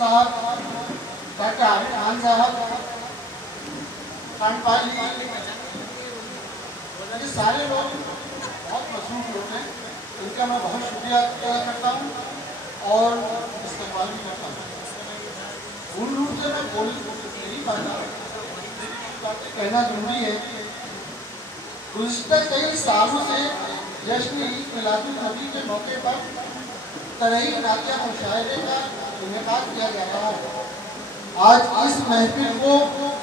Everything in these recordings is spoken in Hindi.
साहब, डॉक्टर आरिफ खान साहब, खानपाल जी, ये सारे लोग बहुत मशहूर लोग हैं। इनका मैं बहुत शुक्रिया अदा करता हूँ और इस्तेमाल भी करता हूँ। पूर्ण रूप से मैं बोल नहीं पाता, बातें कहना जरूरी है। गुज़िश्ता कई सालों से जश्न ईद मिलादुन्नबी के मौके पर तरही नातिया मुशायरे का इनेकाद किया जाता है। आज इस महफिल को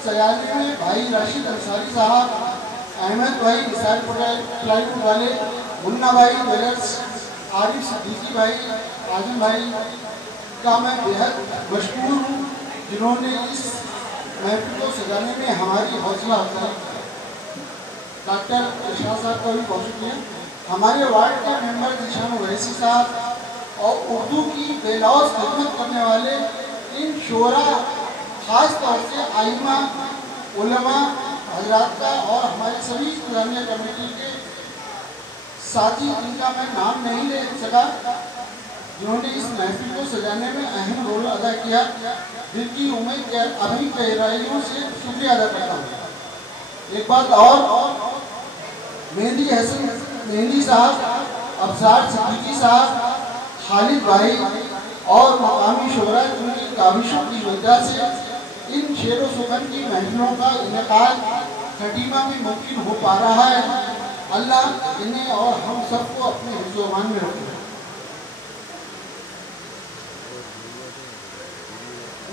सजाने में भाई राशिद अंसारी साहब, अहमद भाई मिसाल प्लाईवुड वाले, मुन्ना भाई ज्वेलर्स, आरिफ सिद्दीकी भाई, आजम भाई का मैं बेहद मशहूर हूँ, जिन्होंने इस महफिल को सजाने में हमारी हौसला अफजाई की। डॉक्टर इरशाद साहब का भी बहुत शुक्रिया। हमारे वार्ड के मेंबर जिशान ओवैसी साहब और उर्दू की बेलौस खिदमत करने वाले इन शोरा, ख़ास तौर से आइमा, उलमा हजरात का और हमारे सभी इंतजामिया कमेटी के साथी, जिनका मैं नाम नहीं ले सका, जिन्होंने इस महफिल को सजाने में अहम रोल अदा किया, दिल की उम्मीद अभी गहराइयों से शुक्रिया अदा करता हूँ। एक बात और, मेहंदी साहब, अफसार सिद्दीकी साहब, खालिद भाई और मकामी शोरा जिनकी काविशों की वजह से इन शेर व सुगन की महफिलों का इनेकाद खटीमा में मुमकिन हो पा रहा है। अल्लाह इन्हें और हम सबको अपने हिफ्ज़-ओ-अमान में रखे।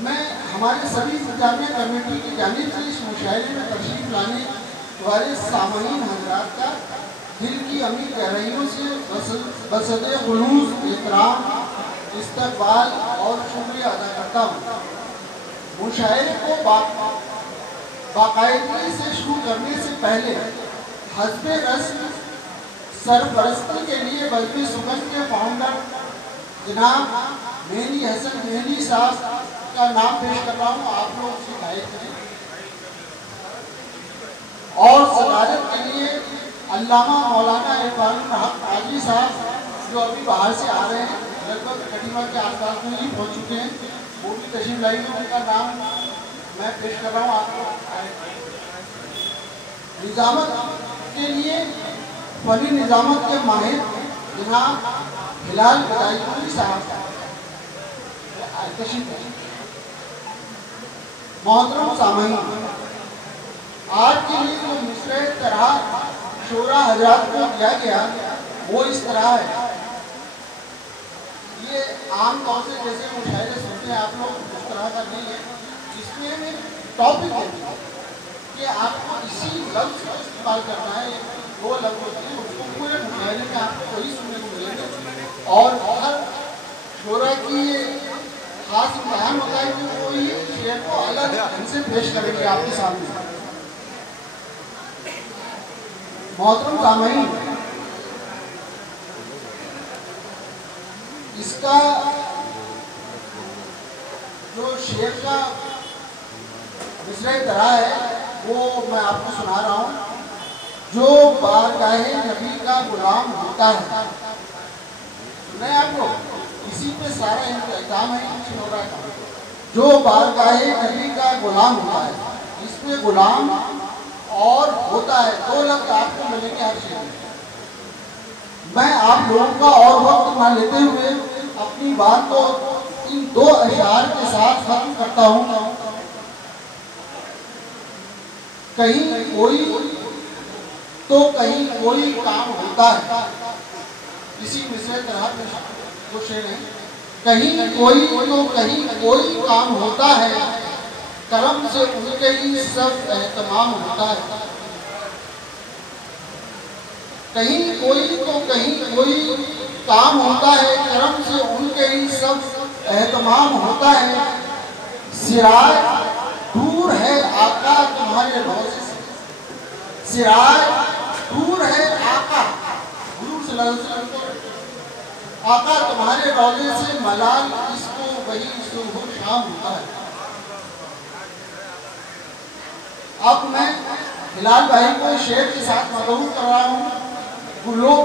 मैं हमारे सभी इंतजामिया कमेटी की जानिब से इस मुशायरे में तशरीफ लाने वाले सामईन हज़रात का दिल की अमीर गहराइयों से बसदे खुलूस एहतराम, इस्तक़बाल और शुक्रिया अदा करता हूँ। मुशायरे को बाकायदगी से शुरू करने से पहले हस्बे रस्म सरपरस्ती के लिए बज़्म सुगन के फाउंडर जनाब मेहंदी साहब का नाम पेश कर रहा हूँ। आप लोग उसे गायब करें। और सदारत के लिए अल्लामा मौलाना इरफानुल हक काजी साहब, जो अभी बाहर से आ रहे हैं, लगभग खटीमा के आसपास में ही पहुँच चुके हैं, वो भी तशरीफ लाएंगे। उनका नाम मैं पेश कर रहा हूँ आपको। निजामत के लिए फनी निजामत के माहिर जनाब हिलाल बदायूनी साहब, मोहतरम सामईन, आज के लिए जो मिसरे तरह शोरा हजरात को दिया गया वो इस तरह है। ये आम तौर से जैसे मुशायरे सुनते हैं आप लोग, उस तरह का नहीं है। इसमें टॉपिक है कि आपको इसी लफ्ज़ को इस्तेमाल करना है। दो लफ्ज़ होते हैं, उसको पूरे मुशायरे में आपको वही सुनने को मिलेंगे। और हर शोरा की खास इम्तिहान होता है कि वो ये शेर को अलग ढंग से पेश करेंगे आपके सामने। मोहतरम सामईन, इसका जो शेर का मिसरा तरह है वो मैं आपको सुना रहा हूँ। जो बारगाहे नबी का गुलाम होता है, सुने आप लोग, इसी पे सारा इंतजाम है शोरा का। जो बारगाहे नबी का गुलाम होता है, इसमें गुलाम और होता है, दो लफ्ज़ आपको मिलेंगे हर शेर में। मैं आप लोगों का और वक्त ना लेते हुए अपनी बात को इन दो अशार के साथ खत्म करता हूँ। कहीं कोई तो कहीं कोई काम होता है, इसी मिसरे तरह वो शेर है। कहीं कोई तो कहीं कोई काम होता है, करम से उनके ही सब एहतमाम होता है। कहीं कोई तो कहीं कोई काम होता है, करम से उनके ही सब एहतमाम होता है। सिराज दूर है आका तुम्हारे रोज़े से, सिराज दूर है आका, गुरु सल्लल्लाहु अलैहि वसल्लम, आका तुम्हारे रोज़े से, मलाल इसको वही सुबह शाम होता है। अब मैं हिलाल भाई को शेर के साथ मदहू कर रहा हूँ। वो लोग